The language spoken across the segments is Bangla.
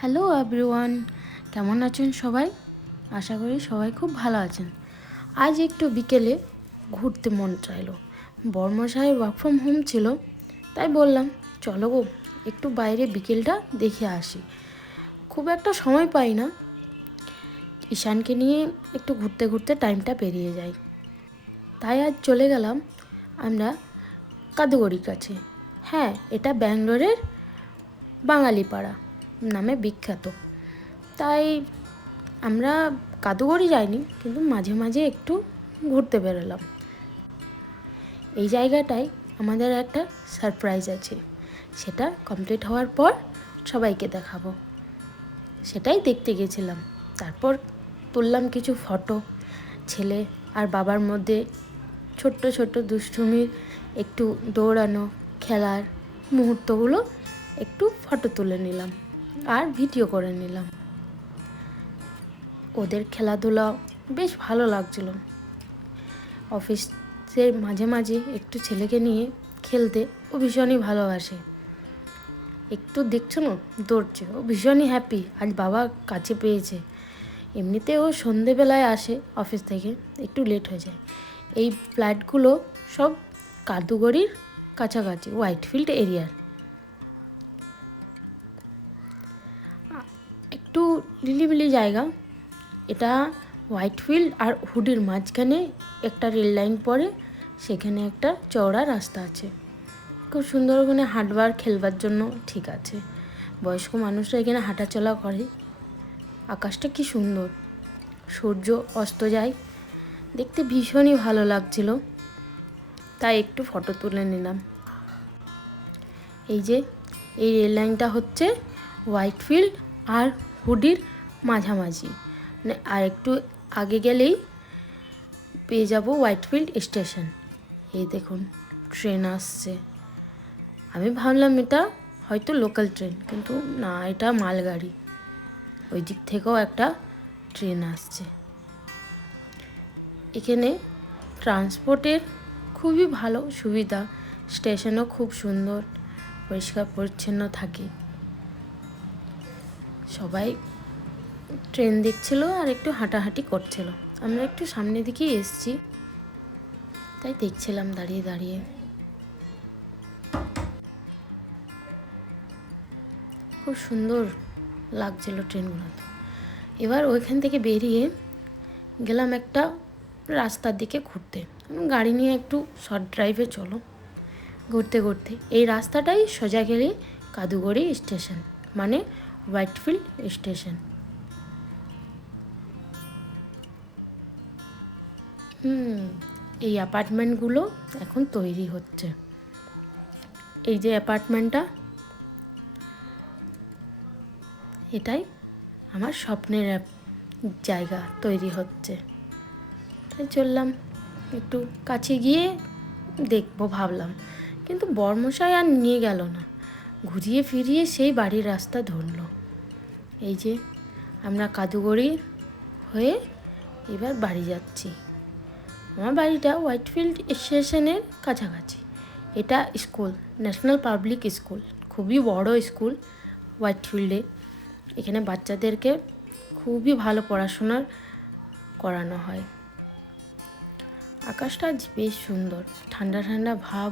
হ্যালো এভরিওয়ান, কেমন আছেন সবাই? আশা করি সবাই খুব ভালো আছেন। আজ একটু বিকেলে ঘুরতে মন চাইলো। বর্মশাই ওয়ার্ক ফ্রম হোম ছিল, তাই বললাম চলো গো একটু বাইরে বিকেলটা দেখে আসি। খুব একটা সময় পাই না, ঈশানকে নিয়ে একটু ঘুরতে ঘুরতে টাইমটা পেরিয়ে যায়। তাই আজ চলে গেলাম আমরা কাদুগড়ির কাছে। হ্যাঁ, এটা ব্যাঙ্গালোরের বাঙালিপাড়া নামে বিখ্যাত। তাই আমরা কাদুগড়ি যাইনি, কিন্তু মাঝে মাঝে একটু ঘুরতে বেরোলাম। এই জায়গাটায় আমাদের একটা সারপ্রাইজ আছে, সেটা কমপ্লিট হওয়ার পর সবাইকে দেখাবো। সেটাই দেখতে গেছিলাম। তারপর তুললাম কিছু ফটো। ছেলে আর বাবার মধ্যে ছোট্ট ছোট্ট দুষ্টুমির, একটু দৌড়ানো, খেলার মুহূর্তগুলো একটু ফটো তুলে নিলাম আর ভিডিও করে নিলাম। ওদের খেলাধুলা বেশ ভালো লাগছিল। অফিসের মাঝে মাঝে একটু ছেলেকে নিয়ে খেলতে ও ভীষণই ভালোবাসে। একটু দেখছো না, দৌড়ছে, ও ভীষণই হ্যাপি আজ বাবা কাছে পেয়েছে। এমনিতে ও সন্ধেবেলায় আসে অফিস থেকে, একটু লেট হয়ে যায়। এই ফ্ল্যাটগুলো সব কাদুগড়ির কাছাকাছি, হোয়াইটফিল্ড এরিয়ার। একটু নিরিবিলি জায়গা এটা। হোয়াইটফিল্ড আর হুডির মাঝখানে একটা রেল লাইন পড়ে, সেখানে একটা চওড়া রাস্তা আছে। খুব সুন্দর, ওখানে হাঁটবার খেলবার জন্য ঠিক আছে। বয়স্ক মানুষরা এখানে হাঁটাচলা করে। আকাশটা কি সুন্দর, সূর্য অস্ত যায়, দেখতে ভীষণই ভালো লাগছিল। তাই একটু ফটো তুলে নিলাম। এই যে এই রেল লাইনটা হচ্ছে হোয়াইটফিল্ড আর হুডির মাঝামাঝি, মানে আর একটু আগে গেলেই পেয়ে যাব হোয়াইটফিল্ড স্টেশন। এই দেখুন ট্রেন আসছে। আমি ভাবলাম এটা হয়তো লোকাল ট্রেন, কিন্তু না, এটা মালগাড়ি। ওই দিক থেকেও একটা ট্রেন আসছে। এখানে ট্রান্সপোর্টের খুবই ভালো সুবিধা। স্টেশনও খুব সুন্দর, পরিষ্কার পরিচ্ছন্ন থাকে। সবাই ট্রেন দেখছিল আর একটু হাঁটাহাঁটি করছিল। আমরা একটু সামনের দিকেই এসেছি, তাই দেখছিলাম দাঁড়িয়ে দাঁড়িয়ে। খুব সুন্দর লাগছিল ট্রেনগুলো। এবার ওইখান থেকে বেরিয়ে গেলাম একটা রাস্তার দিকে ঘুরতে। গাড়ি নিয়ে একটু শর্ট ড্রাইভে চলো। ঘুরতে ঘুরতে এই রাস্তাটাই সোজা গেলে কাদুগড়ি স্টেশন, মানে হোয়াইটফিল্ড স্টেশন। এই অ্যাপার্টমেন্টগুলো এখন তৈরি হচ্ছে। এই যে অ্যাপার্টমেন্টটা, এটাই আমার স্বপ্নের জায়গা তৈরি হচ্ছে। তাই চললাম, একটু কাছে গিয়ে দেখবো ভাবলাম, কিন্তু বর্মশাই আর নিয়ে গেল না। ঘুরিয়ে ফিরিয়ে সেই বাড়ির রাস্তা ধরল। এই যে আমরা কাদুগড়ি হয়ে এবার বাড়ি যাচ্ছি। আমার বাড়িটা হোয়াইটফিল্ড স্টেশনের কাছাকাছি। এটা স্কুল, ন্যাশনাল পাবলিক স্কুল, খুবই বড় স্কুল হোয়াইটফিল্ডে। এখানে বাচ্চাদেরকে খুবই ভালো পড়াশোনার করানো হয়। আকাশটা বেশ সুন্দর, ঠান্ডা ঠান্ডা ভাব।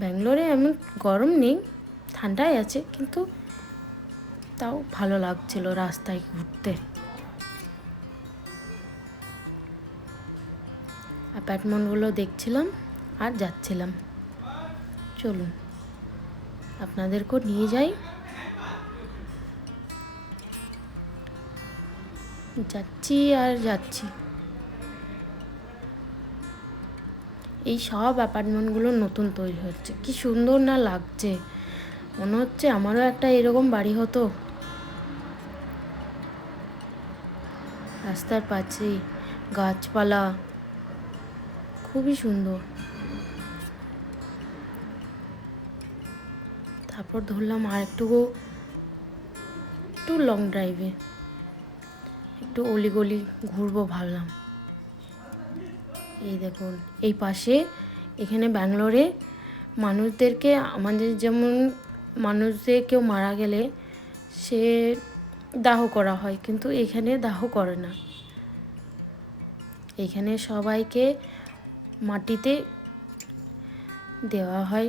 ব্যাঙ্গালোরে এমন গরম নেই, ঠান্ডাই আছে, কিন্তু তাও ভালো লাগছিল রাস্তায় ঘুরতে। অ্যাপার্টমেন্টগুলো দেখছিলাম আর যাচ্ছিলাম। চলুন আপনাদেরকেও নিয়ে যাই। যাচ্ছি আর যাচ্ছি। এই সব অ্যাপার্টমেন্টগুলো নতুন তৈরি হচ্ছে, কি সুন্দর না লাগছে। মনে হচ্ছে আমারও একটা এরকম বাড়ি হতো। রাস্তার পাশেই গাছপালা, খুবই সুন্দর। তারপর ধরলাম আর একটু লং ড্রাইভে, একটু অলিগলি ঘুরবো ভাবলাম। এই দেখুন এই পাশে, এখানে ব্যাঙ্গালোরে মানুষদেরকে, আমাদের যেমন মানুষদের কেউ মারা গেলে সে দাহ করা হয়, কিন্তু এখানে দাহ করে না। এখানে সবাইকে মাটিতে দেওয়া হয়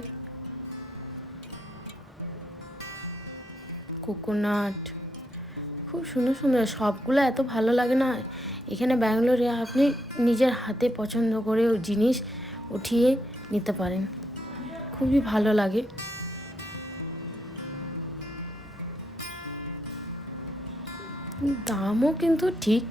কোকোনাট। খুব সুন্দর সুন্দর, সবগুলো এত ভালো লাগে না। এখানে ব্যাঙ্গালোরে আপনি নিজের হাতে পছন্দ করে জিনিস উঠিয়ে নিতে পারেন, খুবই ভালো লাগে। দামও কিন্তু ঠিক।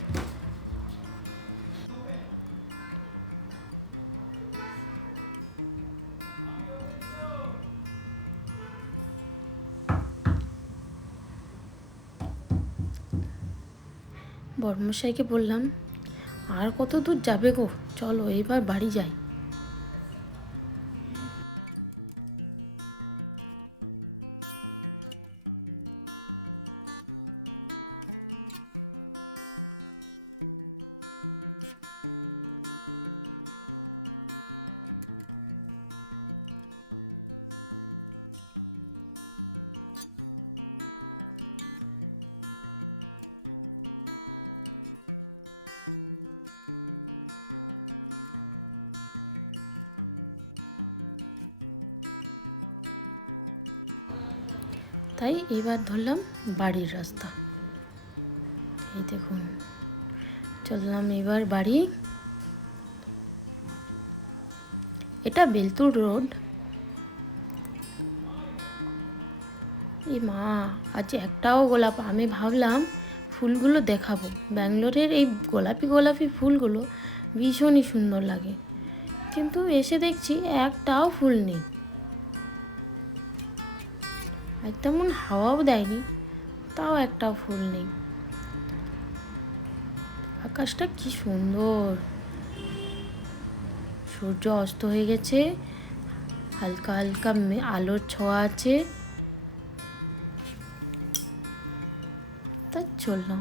বর্মশাইকে বললাম, আর কত দূর যাবে গো, চলো এবার বাড়ি যাই। তাই এবার ধরলাম বাড়ির রাস্তা। এই দেখুন, চললাম এবার বাড়ি। এটা বেলতুর রোড। এই মা, আজ একটাও গোলাপ, আমি ভাবলাম ফুলগুলো দেখাবো। ব্যাঙ্গালোরের এই গোলাপি গোলাপি ফুলগুলো ভীষণই সুন্দর লাগে, কিন্তু এসে দেখছি একটাও ফুল নেই। আজ তেমন হাওয়াও দেয়নি, তাও একটাও ফুল নেই। আকাশটা কি সুন্দর, সূর্য অস্ত হয়ে গেছে, হালকা হালকা আলোর ছোঁয়া আছে। তাই চললাম।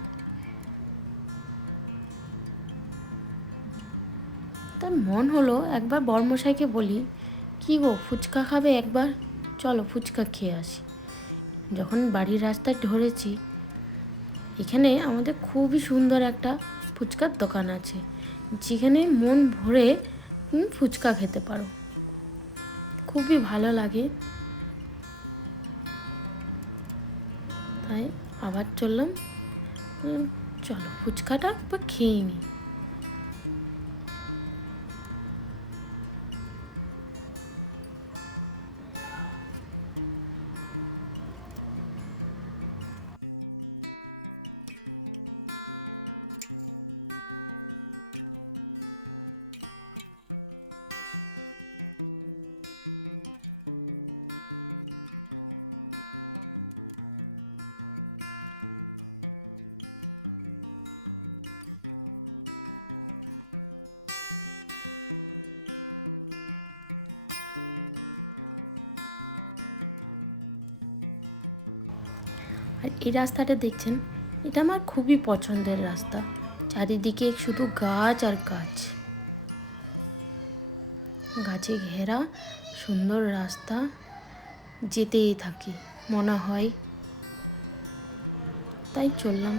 তার মন হলো একবার বর্মশাইকে বলি, কি গো ফুচকা খাবে একবার, চলো ফুচকা খেয়ে আসি। যখন বাড়ির রাস্তায় ধরেছি, এখানে আমাদের খুবই সুন্দর একটা ফুচকার দোকান আছে, যেখানে মন ভরে ফুচকা খেতে পারো, খুবই ভালো লাগে। তাই আবার চললাম, চলো ফুচকাটা একবার খেয়ে নিই। আর এই রাস্তাটা দেখছেন, এটা আমার খুবই পছন্দের রাস্তা। চারিদিকে শুধু গাছ আর গাছ, গাছে ঘেরা সুন্দর রাস্তা, যেতেই থাকি মনে হয়। তাই চললাম।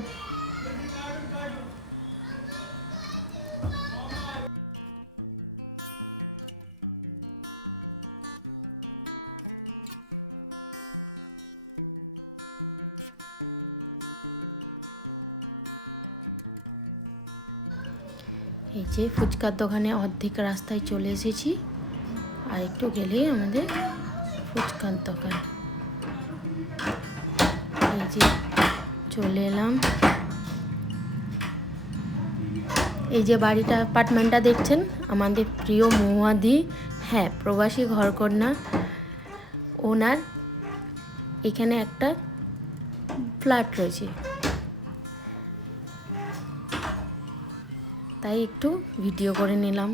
এই যে ফুচকার দোকানে অর্ধেক রাস্তায় চলে এসেছি, আর একটু গেলেই আমাদের ফুচকার দোকান। এই যে চলে এলাম। এই যে বাড়িটা, অ্যাপার্টমেন্টটা দেখছেন, আমাদের প্রিয় মহুয়াদি, হ্যাঁ প্রবাসী ঘরকন্যা, ওনার এখানে একটা ফ্ল্যাট রয়েছে। তাই একটু ভিডিও করে নিলাম,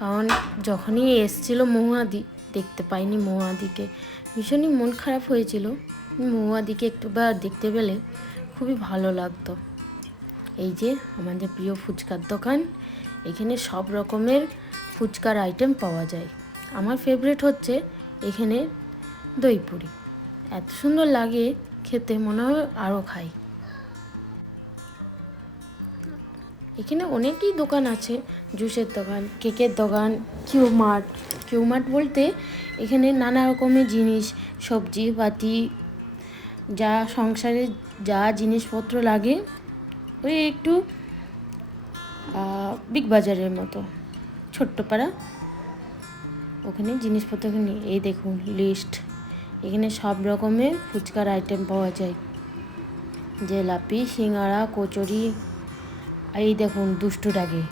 কারণ যখনই এসছিল মহুয়াদি, দেখতে পাইনি মহুয়াদিকে, ভীষণই মন খারাপ হয়েছিল। মহুয়াদিকে একটুবার দেখতে পেলে খুবই ভালো লাগতো। এই যে আমাদের প্রিয় ফুচকার দোকান, এখানে সব রকমের ফুচকার আইটেম পাওয়া যায়। আমার ফেভারিট হচ্ছে এখানে দই পুরি, এত সুন্দর লাগে খেতে মনে হয় আরও খাই। এখানে অনেকই দোকান আছে, জুসের দোকান, কেকের দোকান, কিউ মার্ট বলতে এখানে নানা রকমের জিনিস, সবজি পাতি, যা সংসারে যা জিনিসপত্র লাগে, ওই একটু বিগ বাজারের মতো ছোট্ট পাড়া, ওখানে জিনিসপত্র কিনি। এই দেখুন লিস্ট, এখানে সব রকমের ফুচকার আইটেম পাওয়া যায়, জিলাপি, সিঙ্গাড়া, কচুরি। এই দেখুন দুষ্টুটাকে,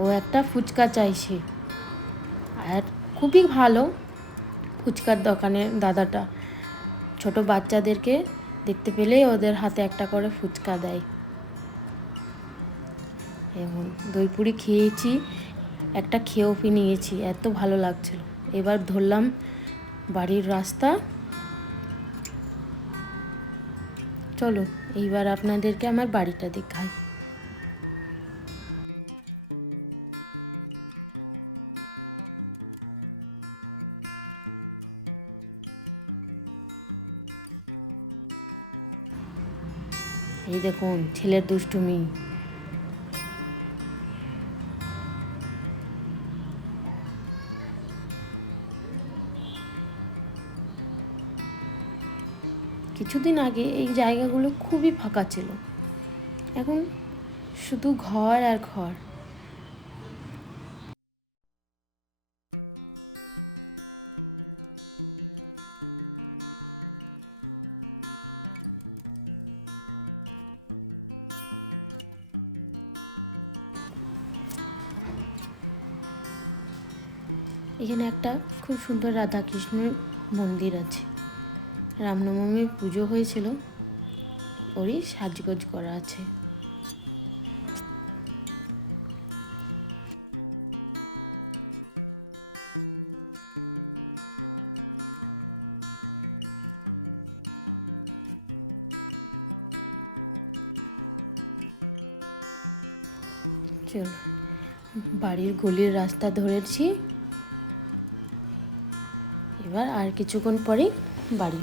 ও একটা ফুচকা চাইছে। আর খুবই ভালো ফুচকার দোকানের দাদাটা, ছোট বাচ্চাদেরকে দেখতে পেলেই ওদের হাতে একটা করে ফুচকা দেয়। এখন দই পুরি খেয়েছি, একটা খেয়েও নিয়েছি, এত ভালো লাগছিল। এবার ধরলাম বাড়ির রাস্তা। চলো এইবার আপনাদেরকে আমার বাড়িটা দেখাই। এই দেখুন ছেলের দুষ্টুমি। কিছুদিন আগে এই জায়গাগুলো খুবই ফাঁকা ছিল, এখন শুধু ঘর আর ঘর। এখানে একটা খুব সুন্দর রাধাকৃষ্ণের মন্দির আছে, রামনবমীর পুজো হয়েছিল, ওরই সাজগোজ করা আছে। চলো বাড়ির গলির রাস্তা ধরেছি, এবার আর কিছুক্ষণ পরেই বাড়ি।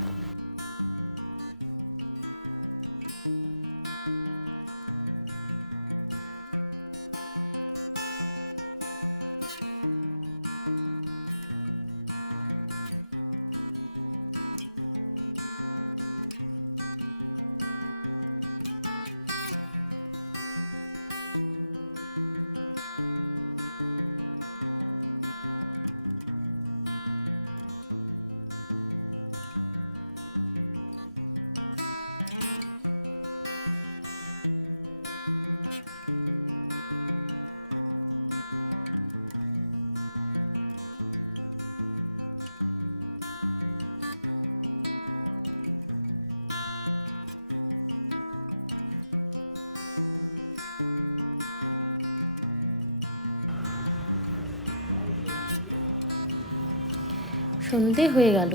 সন্ধে হয়ে গেল,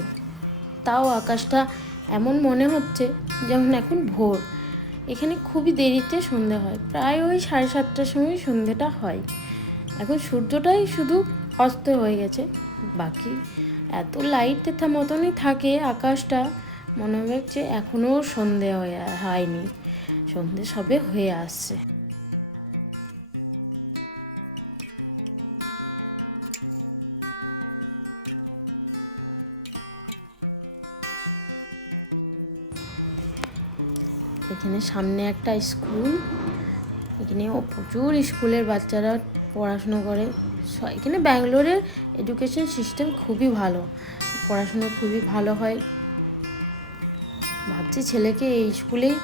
তাও আকাশটা এমন মনে হচ্ছে যেমন এখন ভোর। এখানে খুবই দেরিতে সন্ধে হয়, প্রায় ওই 7:30টার সময় সন্ধেটা হয়। এখন সূর্যটাই শুধু অস্ত হয়ে গেছে, বাকি এত লাইট তেথা মতনই থাকে আকাশটা, মনে হচ্ছে এখনও সন্ধে হয়নি, সন্ধে সবে হয়ে আসছে। এখানে সামনে একটা স্কুল, এখানে প্রচুর স্কুলের বাচ্চারা পড়াশুনো করে। এখানে ব্যাঙ্গালোরের এডুকেশন সিস্টেম খুবই ভালো, পড়াশুনো খুবই ভালো হয়। ভাবছি ছেলেকে এই স্কুলেই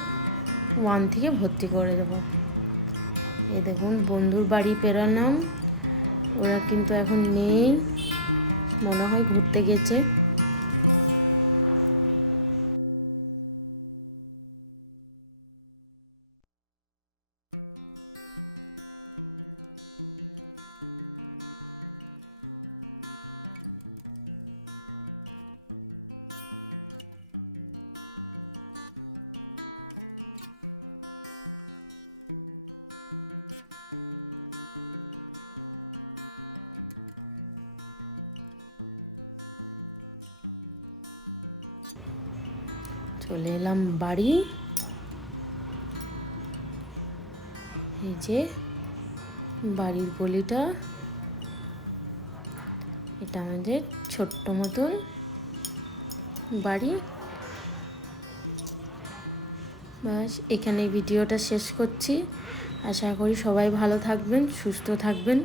1 থেকে ভর্তি করে দেবো। এই দেখুন বন্ধুর বাড়ি পেরোলাম, ওরা কিন্তু এখন নেই, মনে হয় ঘুরতে গেছে। চলে এলাম বাড়ি। এই যে বাড়ির গলিটা, এটা আমাদের ছোট্ট মতন বাড়ি। বাস এখানে ভিডিওটা শেষ করছি। আশা করি সবাই ভালো থাকবেন, সুস্থ থাকবেন।